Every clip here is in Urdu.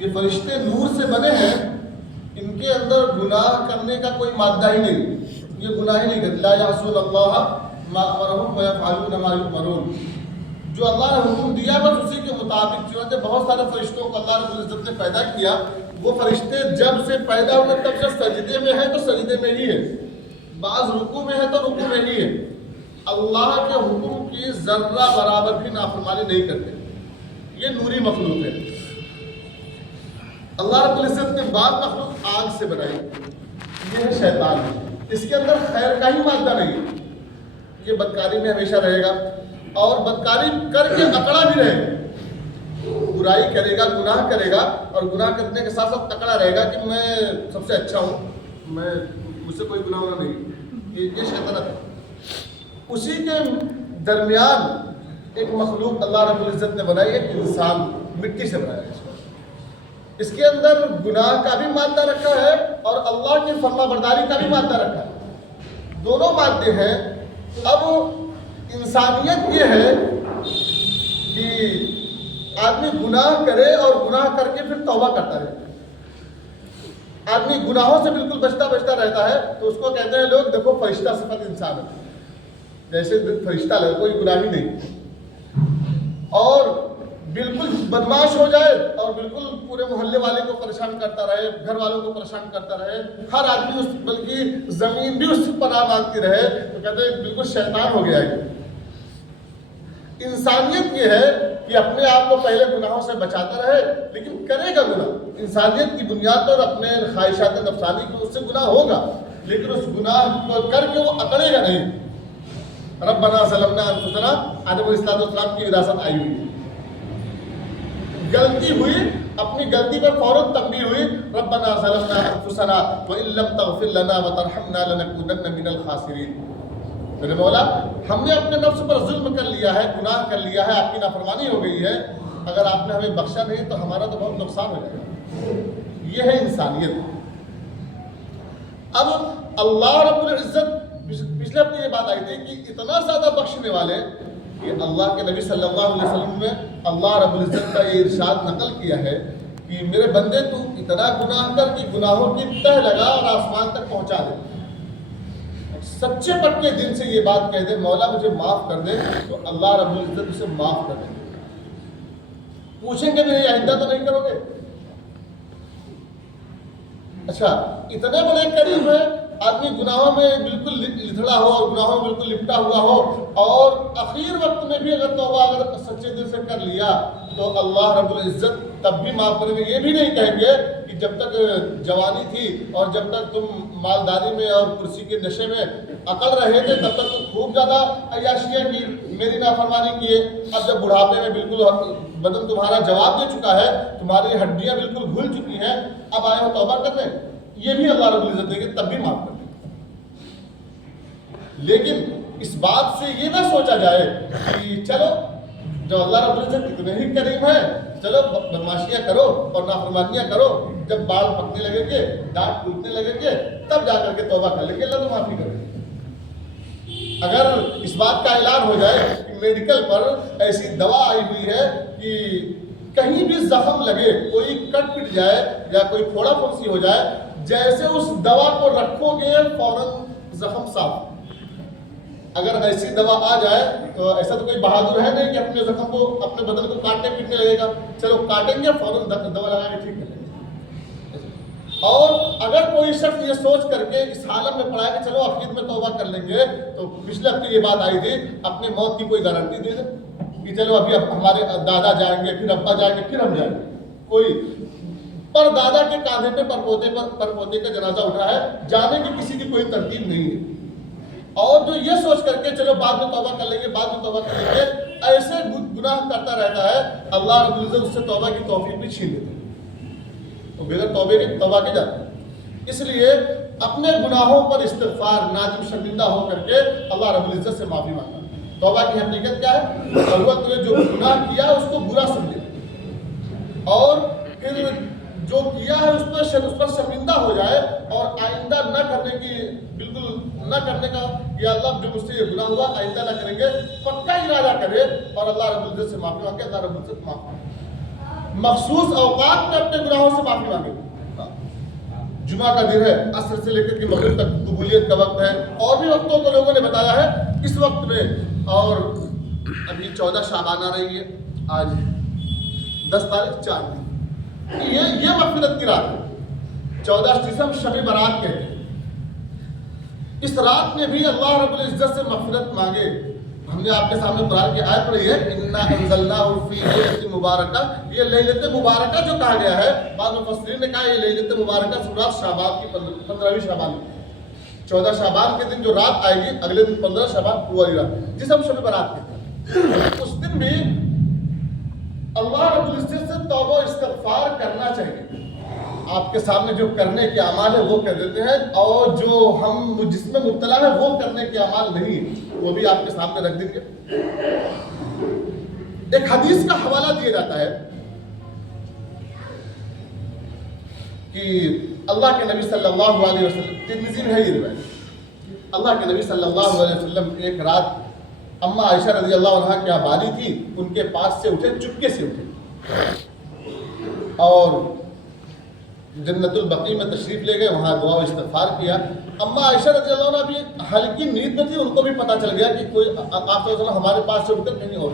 یہ فرشتے نور سے بنے ہیں، ان کے اندر گناہ کرنے کا کوئی مادہ ہی نہیں، یہ گناہ ہی نہیں کرتے. لا یعصون اللہ ما امرهم ویفعلون ما یؤمرون. جو اللہ نے حکم دیا بس اسی کے مطابق. چنانچہ بہت سارے فرشتوں کو اللہ رب العزت نے پیدا کیا، وہ فرشتے جب سے پیدا ہوئے تب سے سجدے میں ہیں تو سجدے میں ہی ہے، بعض رکوع میں ہے تو رکوع میں ہی ہے. اللہ کے حکم کی ذرہ برابر بھی نافرمانی نہیں کرتے. یہ نوری مخلوق ہے. اللہ رب العزت نے بعض مخلوق آگ سے بنائی، یہ ہے شیطان. اس کے اندر خیر کا ہی مادہ نہیں ہے، یہ بدکاری میں ہمیشہ رہے گا اور بدکاری کر کے اکڑا بھی رہے گا. برائی کرے گا، گناہ کرے گا اور گناہ کرنے کے ساتھ ساتھ اکڑا رہے گا کہ میں سب سے اچھا ہوں، مجھ سے کوئی گناہ ہونا نہیں. یہ شیطانت ہے. اسی کے درمیان ایک مخلوق اللہ رب العزت نے بنائی، ایک انسان مٹی سے بنایا ہے. اس کے اندر گناہ کا بھی مادہ رکھا ہے اور اللہ کی فرما برداری کا بھی مادہ رکھا ہے، دونوں مادے ہیں. اب انسانیت یہ ہے کہ آدمی گناہ کرے اور گناہ کر کے پھر توبہ کرتا رہے. آدمی گناہوں سے بالکل بچتا رہتا ہے تو اس کو کہتے ہیں لوگ دیکھو فرشتہ صفت انسان ہے، جیسے فرشتہ لگے، کوئی گناہ ہی نہیں. اور بالکل بدماش ہو جائے اور بالکل پورے محلے والے کو پریشان کرتا رہے، گھر والوں کو پریشان کرتا رہے، ہر آدمی بلکہ زمین بھی اس سے پناہ مانگتی رہے، تو کہتے ہیں بالکل شیطان ہو گیا ہے. انسانیت یہ ہے کہ اپنے آپ کو پہلے گناہوں سے بچاتا رہے لیکن کرے گا گناہ. انسانیت کی بنیاد پر اپنے خواہشات نفسانی کو اس سے گناہ ہوگا لیکن اس گناہ کو کر کے وہ اکڑے گا نہیں. ربنا ظلمنا انفسنا آدم علیہ السلام کی وراثت آئی ہوئی، غلطی ہوئی، اپنی غلطی پر فوراً تنبیہ ہوئی. ربنا ظلمنا انفسنا وان لم تغفر لنا وترحمنا لنكونن من الخاسرین. میرے مولا ہم نے اپنے نفس پر ظلم کر لیا ہے، گناہ کر لیا ہے، آپ کی نافرمانی ہو گئی ہے، اگر آپ نے ہمیں بخشا نہیں تو ہمارا تو بہت نقصان ہو جائے گا. یہ ہے انسانیت. اب اللہ رب العزت پچھلے ہفتے یہ بات آئی تھی کہ اتنا زیادہ بخشنے والے کہ اللہ کے نبی صلی اللہ علیہ وسلم نے اللہ رب العزت کا یہ ارشاد نقل کیا ہے کہ میرے بندے تو اتنا گناہ کر کہ گناہوں کی تہ لگا اور آسمان تک پہنچا دے. سچے پٹے دل سے یہ بات کہہ دے مولا مجھے معاف کر دے تو اللہ رب العزت اسے معاف کر دے. پوچھیں گے نہیں آئندہ تو نہیں کرو گے. اچھا اتنے بڑے کریم ہے، آدمی گناہوں میں بالکل لتھڑا ہو اور گناہوں میں بالکل لپٹا ہوا ہو اور اخیر وقت میں بھی اگر توبہ اگر سچے دل سے کر لیا تو اللہ رب العزت تب بھی معاف کریں گے. یہ بھی نہیں کہیں گے کہ جب تک جوانی تھی اور جب تک تم مالداری میں اور کرسی کے نشے میں اکڑ رہے تھے تب تک تم خوب زیادہ عیاشیاں کی، میری نافرمانی کیے. اب جب بڑھاپے میں بالکل بدن تمہارا جواب دے چکا ہے، تمہاری ہڈیاں بالکل گھل چکی ہیں، اب آئے ہو توبہ کرنے، یہ بھی اللہ رب العزت دے گے تب بھی معاف کر دیں. لیکن اس بات سے یہ نہ سوچا جائے کہ چلو جو اللہ رب العزت اتنے ہی کریم ہے، چلو بدماشیاں کرو اور نافرمانیاں کرو، جب بال پکنے لگیں گے، دانت ٹوٹنے لگیں گے تب جا کر کے توبہ کر لیں گے، اللہ تو معافی کرے. اگر اس بات کا اعلان ہو جائے کہ میڈیکل پر ایسی دوا آئی ہوئی ہے کہ کہیں بھی زخم لگے، کوئی کٹ پٹ جائے یا کوئی پھوڑا پھنسی ہو جائے، جیسے اس دوا کو رکھو گے فوراً زخم صاف. اگر ایسی دوا آ جائے تو ایسا تو کوئی بہادر ہے نہیں کہ اپنے زخم کو اپنے بدن کو کاٹنے پیٹنے لگے گا، چلو کاٹیں گے فوراً دوا لگا کے ٹھیک کر لیں گے. اور اگر کوئی شخص یہ سوچ کر کے اس حالت میں پڑا ہے کہ چلو آخر میں توبہ کر لیں گے، تو پچھلے ہفتے یہ بات آئی تھی اپنے موت کی کوئی گارنٹی دے دے کہ چلو ابھی اب ہمارے دادا جائیں گے، پھر ابا جائیں گے، پھر ہم جائیں گے. کوئی پر دادا کے کاندھے پہ پرپوتے کا جنازہ اٹھا ہے، جانے کی کسی کی کوئی ترتیب نہیں ہے. اور جو یہ سوچ کر کے چلو بعد میں توبہ کر لیں گے، بعد میں توبہ کر لیں گے، ایسے گناہ کرتا رہتا ہے، اللہ رب العزت اس سے توبہ کی توفیق بھی چھین لیتے ہیں. تو بغیر توبے کے توبہ کے جاتے ہیں. اس لیے اپنے گناہوں پر استغفار، نادم شرمندہ ہو کر کے اللہ رب العزت سے معافی مانگنا. توبہ کی حقیقت کیا ہے؟ ہر وقت نے جو گناہ کیا اس کو برا سمجھے اور پھر جو کیا ہے اس پر شرمندہ ہو جائے اور آئندہ نہ کرنے کی بالکل نہ کرنے کا، یا اللہ جو مجھ سے یہ گناہ ہوا آئندہ نہ کریں گے، پکا ارادہ کرے اور اللہ رب العزت سے معافی مانگے. اللہ رب العزت معاف کرے. مخصوص اوقات میں اپنے گناہوں سے معافی مانگے. جمعہ کا دن ہے، عصر سے لے کر کے مغرب تک قبولیت کا وقت ہے، اور بھی وقتوں کو لوگوں نے بتایا ہے اس وقت میں. اور ابھی 14 شعبان آ رہی ہے، آج 10 تاریخ 4 دن، یہ مغفرت کی رات ہے. 14 جسے ہم شب برات کہتے ہیں. اس رات میں بھی اللہ رب العزت سے مغفرت مانگے. ہم نے آپ کے سامنے قرآن کی آیت پڑھی ہے، اِنَّا أَنزَلْنَاهُ فِي لَيْلَةٍ مُبَارَكَةٍ. یہ لیلۃ مبارکہ جو کہا گیا ہے، بعض مفسرین نے کہا یہ لیلۃ مبارکہ سورۃ شعبان کی 15ویں شعبان کی 14 شعبان کے دن جو رات آئے گی، اگلے دن 15 شعبان پوری رات، جسے ہم شب برات کہتے ہیں. اس دن بھی اللہ رب العزت سے توبہ و استغفار کرنا چاہیے. آپ کے سامنے جو کرنے کے اعمال ہے وہ کر دیتے ہیں، اور جو ہم جس میں مبتلا ہے وہ کرنے کے اعمال نہیں، وہ بھی آپ کے سامنے رکھ دیں گے. ایک حدیث کا حوالہ دیا جاتا ہے کہ اللہ کے نبی صلی اللہ علیہ وسلم، ترمذی میں ہے یہ روایت، اللہ کے نبی صلی اللہ علیہ وسلم ایک رات اما عائشہ رضی اللہ عنہا کیا باری تھی، ان کے پاس سے اٹھے، چپکے سے اٹھے اور جنت البقیع میں تشریف لے گئے، وہاں دعا و استغفار کیا. اما عائشہ رضی اللہ عنہ بھی ہلکی نیند میں تھی، ان کو بھی پتہ چل گیا کہ کوئی آپ صلی اللہ علیہ وسلم ہمارے پاس سے اٹھ کر کہیں اور.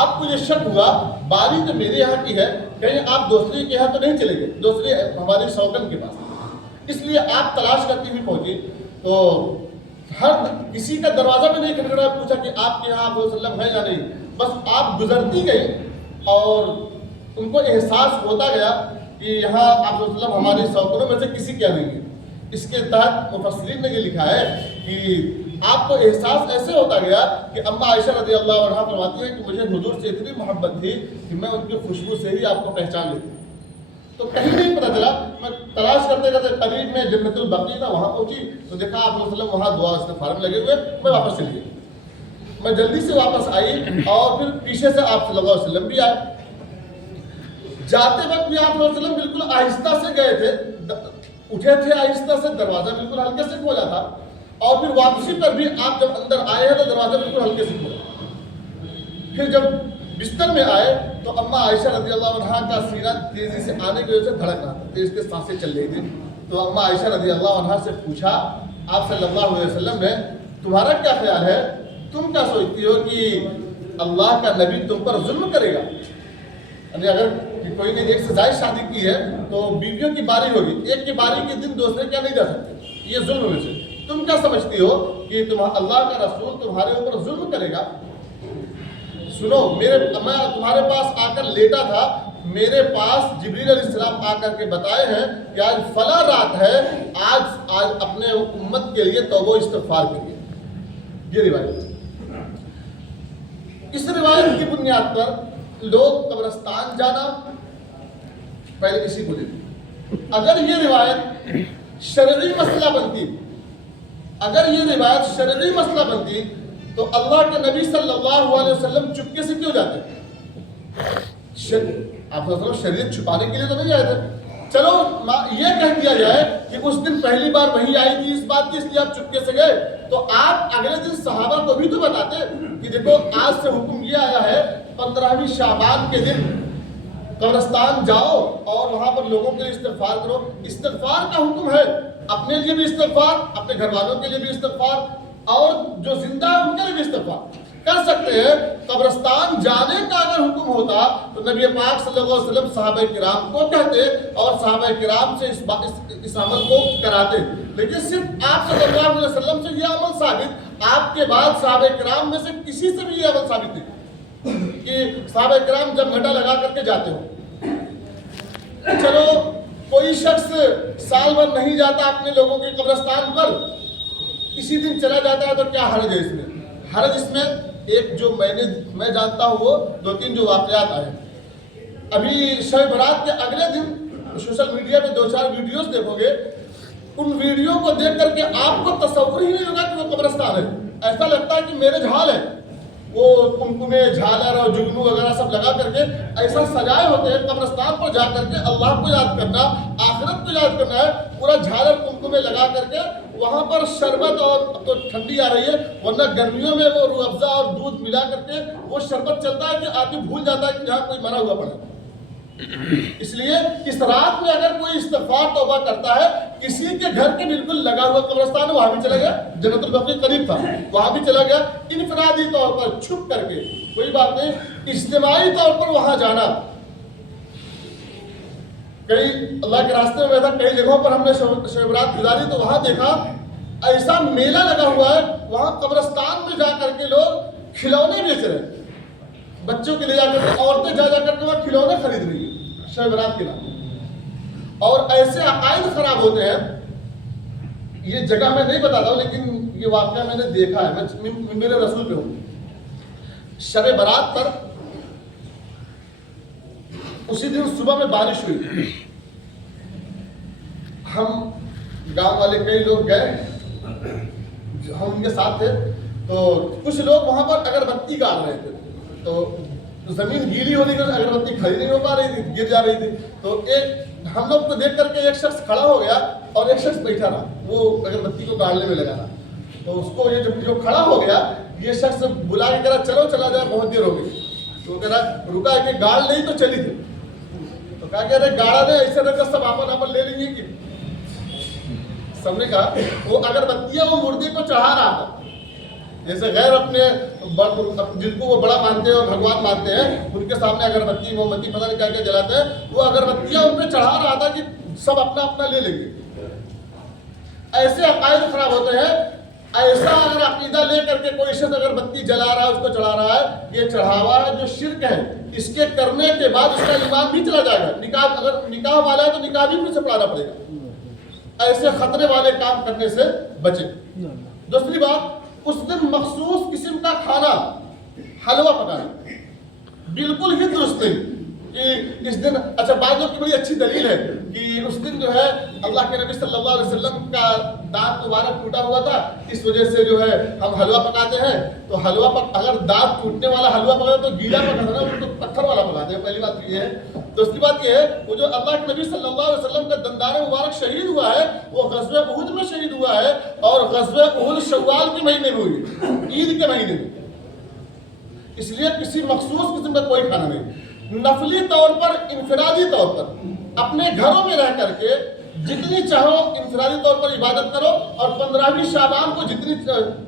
آپ کو یہ شک ہوا باری تو میرے یہاں کی ہے، کہیں آپ دوسری کے یہاں تو نہیں چلے گئے، دوسری ہماری شوکن کے پاس، اس لیے آپ تلاش کرتی ہوئی پہنچی. تو ہر کسی کا دروازہ میں نہیں کھٹکھٹایا، پوچھا کہ آپ کے یہاں آپ صلی اللہ علیہ وسلم ہے یا نہیں، بس آپ گزرتی گئی اور ان کو احساس ہوتا گیا کہ یہاں آپ صلی اللہ علیہ وسلم ہمارے شوکنوں میں سے کسی کیا نہیں ہے. اس کے تحت مفسرین نے یہ لکھا ہے کہ آپ کو احساس ایسے ہوتا گیا کہ اما عائشہ رضی اللہ عنہا فرماتی ہیں کہ مجھے حضور سے اتنی محبت تھی کہ میں ان کی خوشبو سے ہی آپ کو پہچان لیتی. تو کہیں نہیں پتہ چلا، میں تلاش کرتے کرتے قریب میں جنت البقیع تھا، وہاں پہنچی تو دیکھا آپ صلی اللہ علیہ وسلم وہاں دعا استغفار میں لگے ہوئے. میں واپس چلی گئی، میں جلدی سے واپس آئی اور پھر پیچھے سے آپ صلی اللہ علیہ وسلم بھی آئے. جاتے وقت بھی آپ صلی اللہ علیہ وسلم بالکل آہستہ سے گئے تھے، اٹھے تھے آہستہ سے، دروازہ بالکل ہلکے سے کھولا تھا، اور پھر واپسی پر بھی آپ جب اندر آئے ہیں تو دروازہ بالکل ہلکے سے کھولا. پھر جب بستر میں آئے تو اما عائشہ رضی اللہ عنہا کا سینہ تیزی سے آنے کی وجہ سے دھڑک رہا تھا، تیز کے سانسیں چل رہی تھی. تو اما عائشہ رضی اللہ عنہا سے پوچھا آپ صلی اللہ علیہ وسلم نے، تمہارا کیا خیال ہے، تم کیا سوچتی ہو کہ اللہ کا نبی تم پر ظلم کرے گا؟ یعنی اگر کوئی نے ایک سے زائد شادی کی ہے تو بیویوں کی باری ہوگی، ایک کی باری کے دن دوسرے کیا نہیں جا سکتے، یہ ظلم میں سے. تم کیا سمجھتی ہو کہ اللہ کا رسول تمہارے اوپر ظلم کرے گا؟ سنو، میں تمہارے پاس آ کر لیٹا تھا، میرے پاس جبریل علیہ السلام آ کر کے بتائے ہیں کہ آج فلاں رات ہے، آج اپنے امت کے لیے توبہ استغفار کیجیے. یہ روایت. اس روایت کی بنیاد پر لوگ قبرستان جانا پہلے کسی کو دیتے. اگر یہ روایت شرعی مسئلہ بنتی، اگر یہ روایت شرعی مسئلہ بنتی تو اللہ کے نبی صلی اللہ علیہ وسلم چپکے سے کیوں جاتے؟ آپ شریعت چھپانے کے لیے تو نہیں آئے تھے. چلو یہ کہہ دیا جائے کہ اس دن پہلی بار وہی آئی تھی اس بات کی، اس لیے آپ چپکے سے گئے، تو آپ اگلے دن صحابہ کو بھی تو بتاتے کہ دیکھو آج سے حکم یہ آیا ہے 15ویں شعبان کے دن قبرستان جاؤ اور وہاں پر لوگوں کے لیے استغفار کرو. استغفار کا حکم ہے، اپنے لیے بھی استغفار، اپنے گھر والوں کے لیے بھی استغفار، اور جو زندہ ہے ان کے لیے بھی استغفار کر سکتے ہیں. قبرستان جانے کا اگر حکم ہوتا تو نبی پاک صلی اللہ علیہ وسلم صحابہ کرام کو کہتے اور صحابہ کرام سے اس عمل کو کراتے. لیکن صرف آپ صلی اللہ علیہ وسلم سے یہ عمل ثابت، آپ کے بعد صحابہ کرام میں سے کسی سے بھی یہ عمل ثابت نہیں کہ صحابہ کرام جب گھٹا لگا کر کے جاتے ہو. چلو کوئی شخص سال بھر نہیں جاتا اپنے لوگوں کے قبرستان پر، اسی دن چلا جاتا ہے تو کیا حرج ہے اس میں؟ حرج اس میں ایک جو میں جانتا ہوں وہ 2-3 جو واقعات آئے. ابھی شب برات کے اگلے دن سوشل میڈیا پہ 2-4 ویڈیوز دیکھو گے، ان ویڈیو کو دیکھ کر کے آپ کو تصور ہی نہیں ہوگا کہ وہ قبرستان ہے. ایسا لگتا ہے کہ میرج ہال ہے. وہ کمکمے، جھالر اور جگنو وغیرہ سب لگا کر کے ایسا سجائے ہوتے ہیں. قبرستان پر جا کر کے اللہ کو یاد کرنا، آخرت کو یاد کرنا ہے. پورا جھالر کمکمے لگا کر کے وہاں پر شربت، اور تو ٹھنڈی آ رہی ہے ورنہ گرمیوں میں وہ روح افزا اور دودھ ملا کر کے وہ شربت چلتا ہے کہ آدمی بھول جاتا ہے کہ جہاں کوئی مرا ہوا پڑا. اس لیے اس رات میں اگر کوئی استغفار توبہ کرتا ہے، کسی کے گھر کے بالکل لگا ہوا قبرستان ہے وہاں بھی چلا گیا، جنت البقیع قریب تھا وہاں بھی چلا گیا، انفرادی طور پر چھپ کر کے کوئی بات نہیں، اجتماعی طور پر وہاں جانا. کئی اللہ کے راستے میں تھا، کئی جگہوں پر ہم نے شب برات گزاری تو وہاں دیکھا ایسا میلہ لگا ہوا ہے، وہاں قبرستان میں جا کر کے لوگ کھلونے بیچ رہے ہیں بچوں کے لیے، جا کر کے عورتیں جا کر کے وہاں کھلونے خرید رہی ہیں شب برات کے نام. اور ایسے عقائد خراب ہوتے ہیں. یہ جگہ میں نہیں بتاتا ہوں لیکن یہ واقعہ میں نے دیکھا ہے، میں میرے رسول پہ ہوں. شب برات پر اسی دن صبح میں بارش ہوئی، ہم گاؤں والے کئی لوگ گئے، ہم ان کے ساتھ تھے، تو کچھ لوگ وہاں پر اگربتی گاڑ رہے تھے، تو زمین گیلی ہونے کے اگربتی کھڑی نہیں ہو پا رہی تھی، گر جا رہی تھی. تو ایک ہم لوگ کو دیکھ کر کے ایک شخص کھڑا ہو گیا اور ایک شخص بیٹھا رہا، وہ اگربتی کو گاڑنے میں لگا رہا. تو اس کو یہ جو کھڑا ہو گیا یہ شخص بلا کے کہہ رہا چلو چلا جائے، بہت دیر ہو گئی. تو کہہ رہا رکا کہ گاڑ نہیں تو چلی تھی. تو کہا کہ ارے گاڑا نے ایسے رکھ کر سب آپن لے لیں گے کہ سب نے کہا وہ اگربتیاں وہ مردے کو چڑھا رہا تھا. جیسے غیر اپنے جن کو وہ بڑا مانتے ہیں اور بھگوان مانتے ہیں ان کے سامنے اگربتی موم بتی پتہ نہیں کیا کیا جلاتے ہیں، وہ اگربتیاں ان پہ چڑھا رہا تھا کہ سب اپنا اپنا لے لیں گے. ایسے عقائد خراب ہوتے ہیں. ایسا اگر عقیدہ لے کر کے کوئی شخص اگربتی جلا رہا ہے، اس کو چڑھا رہا ہے، یہ چڑھاوا ہے جو شرک ہے. اس کے کرنے کے بعد اس کا ایمان بھی چلا جائے گا. نکاح اگر نکاح والا ہے تو نکاح بھی پھر سے پڑھانا پڑے گا. ایسے خطرے والے کام کرنے سے بچے. دوسری بات، اس دن مخصوص قسم کا کھانا حلوہ پکانا بالکل ہی درست نہیں کہ اس دن. اچھا بعضوں کی بڑی اچھی دلیل ہے کہ اس دن جو ہے اللہ کے نبی صلی اللہ علیہ وسلم کا دانت مبارک ٹوٹا ہوا تھا، اس وجہ سے جو ہے ہم حلوہ پکاتے ہیں. تو حلوہ اگر دانت ٹوٹنے والا حلوہ پکاتے تو گیلا پکاتے نا، تو پتھر والا پکاتے ہیں. پہلی بات یہ ہے. دوسری بات یہ ہے وہ جو اللہ کے نبی صلی اللہ علیہ وسلم کا دندان مبارک شہید ہوا ہے وہ غزوہ احد میں شہید ہوا ہے، اور غزوہ احد شوال کے مہینے میں ہوئی، عید کے مہینے میں. اس لیے کسی مخصوص قسم کا کوئی کھانا نہیں. نفلی طور پر انفرادی طور پر اپنے گھروں میں رہ کر کے جتنی چاہو انفرادی طور پر عبادت کرو، اور 15ویں شعبان کو جتنی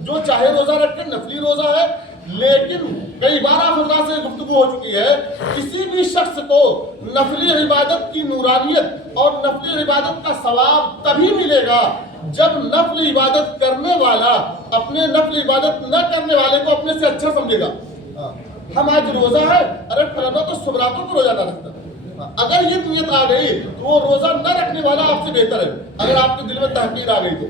جو چاہے روزہ رکھے، نفلی روزہ ہے. لیکن کئی بار آپ حضرات سے گفتگو ہو چکی ہے، کسی بھی شخص کو نفلی عبادت کی نورانیت اور نفلی عبادت کا ثواب تبھی ملے گا جب نفل عبادت کرنے والا اپنے نفل عبادت نہ کرنے والے کو اپنے سے اچھا سمجھے گا. ہم آج روزہ ہے، ارے فلانا تو صبح راتوں کو روزہ نہ رکھتا. اگر یہ نیت آ گئی تو وہ روزہ نہ رکھنے والا آپ سے بہتر ہے. اگر آپ کے دل میں تحقیر آ گئی تو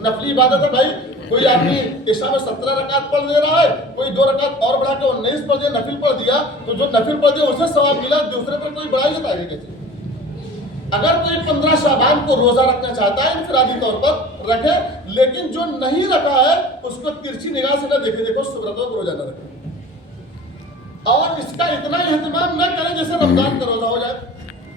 نفلی عبادت ہے بھائی. کوئی آدمی عشاء میں 17 رکعت پڑھ دے رہا ہے، کوئی 2 رکعت اور بڑھا کے 19 پڑھ دیا، نفل پڑھ دیا، تو جو نفل پڑھ دیا اسے ثواب ملا، دوسرے پر کوئی بڑھائی جاتا ہے کیسے؟ اگر کوئی 15 شعبان کو روزہ رکھنا چاہتا ہے انفرادی طور پر رکھے، لیکن جو نہیں رکھا ہے اس کو ترچھی نگاہ سے نہ دیکھے، دیکھو سبرتوں کو روزہ نہ رکھے. اور اس کا اتنا اہتمام نہ کریں جیسے رمضان کا روزہ ہو جائے.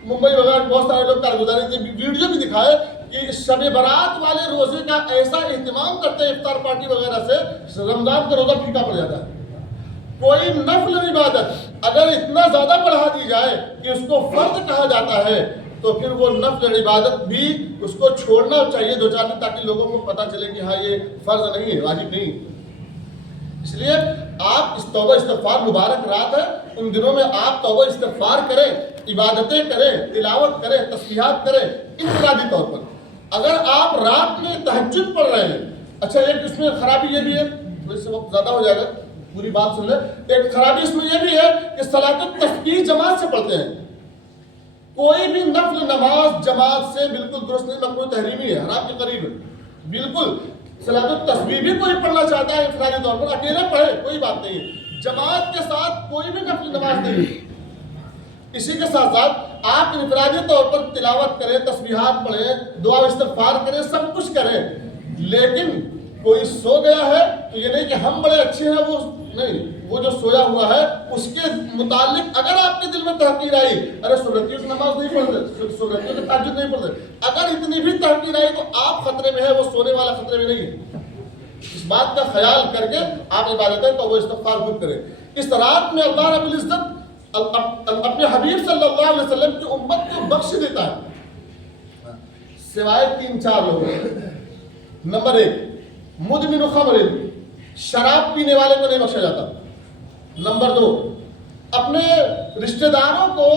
ممبئی وغیرہ میں بہت سارے لوگ کارگزاری نے ویڈیو بھی دکھائے کہ شب برات والے روزے کا ایسا اہتمام کرتے ہیں افطار پارٹی وغیرہ سے، رمضان کا روزہ پھیکا پڑ جاتا ہے. کوئی نفل عبادت اگر اتنا زیادہ بڑھا دی جائے کہ اس کو فرض کہا جاتا ہے تو پھر وہ نفل عبادت بھی اس کو چھوڑنا چاہیے 2-4 دن، تاکہ لوگوں کو پتہ چلے کہ ہاں یہ فرض نہیں ہے، واجب نہیں. اس لیے آپ اس توبہ استغفار مبارک رات ہے، ان دنوں میں آپ توبہ استغفار کریں، عبادتیں کریں، تلاوت کریں، تسبیحات کریں انفرادی طور پر. اگر آپ رات میں تہجد پڑھ رہے ہیں، اچھا ایک اس میں خرابی یہ بھی ہے، تھوڑی سی وقت زیادہ ہو جائے گا، پوری بات سن لیں. ایک خرابی اس میں یہ بھی ہے کہ صلاۃ التسبیح جماعت سے پڑھتے ہیں. کوئی بھی نفل نماز جماعت سے بالکل درست نہیں، مکروہ تحریمی ہے، حرام کے قریب ہے بالکل. صلاۃ التسبیح بھی کوئی پڑھنا چاہتا ہے انفرادی طور پر اکیلے پڑھے، کوئی بات نہیں ہے، جماعت کے ساتھ کوئی بھی نفل نماز نہیں. اسی کے ساتھ ساتھ آپ انفرادی طور پر تلاوت کریں، تسبیحات پڑھیں، دعا استغفار کریں، سب کچھ کریں. لیکن کوئی سو گیا ہے تو یہ نہیں کہ ہم بڑے اچھے ہیں، وہ نہیں، وہ جو سویا ہوا ہے اس کے متعلق اگر آپ کے دل میں تحقیر آئی، ارے سنتیوں کی نماز نہیں پڑھتے، سنتیوں کے تہجد نہیں پڑھتے، اگر اتنی بھی تحقیر آئی تو آپ خطرے میں ہے، وہ سونے والا خطرے میں نہیں ہے. اس بات کا خیال کر کے آپ عبادتیں تو وہ استغفار خود کریں. اس رات میں اللہ رب العزت اپنے حبیب صلی اللہ علیہ وسلم کی امت کو بخش دیتا ہے سوائے 3-4 لوگ. نمبر 1 مدمن خمر, شراب پینے والے کو نہیں بخشا جاتا. نمبر 2 اپنے رشتہ داروں کو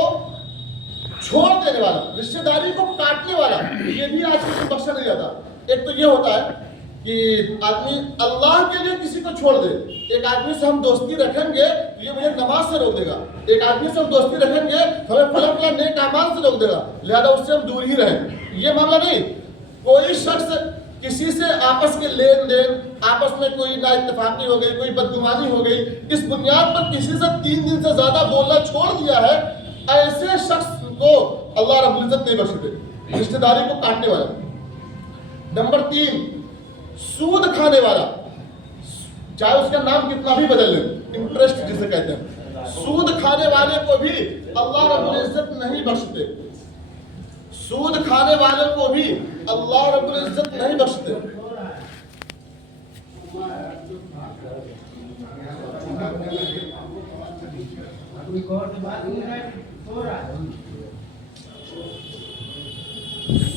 چھوڑ دینے والا, رشتہ داری کو کاٹنے والا, یہ بھی آج کل بخشا نہیں جاتا. ایک تو یہ ہوتا ہے کہ آدمی اللہ کے لیے کسی کو چھوڑ دے. ایک آدمی سے ہم دوستی رکھیں گے تو یہ مجھے نماز سے روک دے گا, ایک آدمی سے ہم دوستی رکھیں گے تو ہمیں فلاں فلاں نیک اعمال سے روک دے گا, لہذا اس سے ہم دور ہی رہیں. یہ معاملہ نہیں. کوئی شخص کسی سے آپس کے لین دین, آپس میں کوئی نا اتفاقی ہو گئی, کوئی بدگمانی ہو گئی, اس بنیاد پر کسی سے 3 دن سے زیادہ بولنا چھوڑ دیا ہے, ایسے شخص کو اللہ رب العزت نہیں بخشتے, رشتہ داری کو کاٹنے والا. نمبر 3 سود کھانے والا, چاہے اس کا نام کتنا بھی بدل لیں, انٹرسٹ جسے کہتے ہیں, سود کھانے والے کو بھی اللہ رب العزت نہیں بخشتے. سود کھانے والے کو بھی اللہ رب العزت نہیں بخشتے.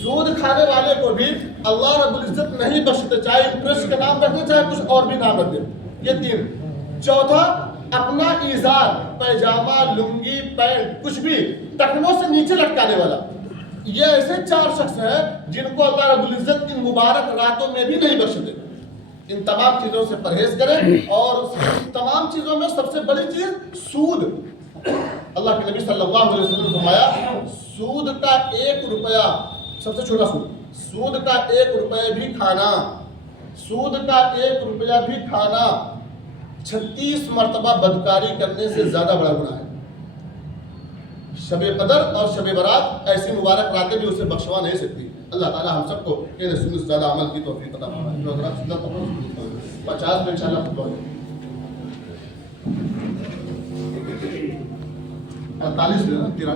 سود کھانے والے کو بھی اللہ رب العزت نہیں بخشتے, چاہے انٹرسٹ کا نام رکھے چاہے کچھ اور بھی نام رکھے. یہ 3. چوتھا اپنا ایزار, پیجامہ, لنگی, پینٹ, کچھ بھی ٹخنوں سے نیچے لٹکانے والا. یہ ایسے 4 شخص ہیں جن کو اللہ رب العزت ان مبارک راتوں میں بھی نہیں بخشتے. ان تمام چیزوں سے پرہیز کریں, اور تمام چیزوں میں سب سے بڑی چیز سود. اللہ کے نبی صلی اللہ علیہ وسلم نے فرمایا سود کا 1 روپیہ, سب سے چھوٹا سود, سود کا 1 روپیہ بھی کھانا, سود کا 1 روپیہ بھی کھانا 36 مرتبہ بدکاری کرنے سے زیادہ بڑا گناہ ہے. شب قدر اور شب برات ایسی مبارک راتیں بھی اسے بخشوا نہیں سکتی. اللہ تعالیٰ ہم سب کو کہنے سننے سے زیادہ عمل کی توفیق عطا فرمائے. 50 میں انشاءاللہ خطبہ ہے. 48 میں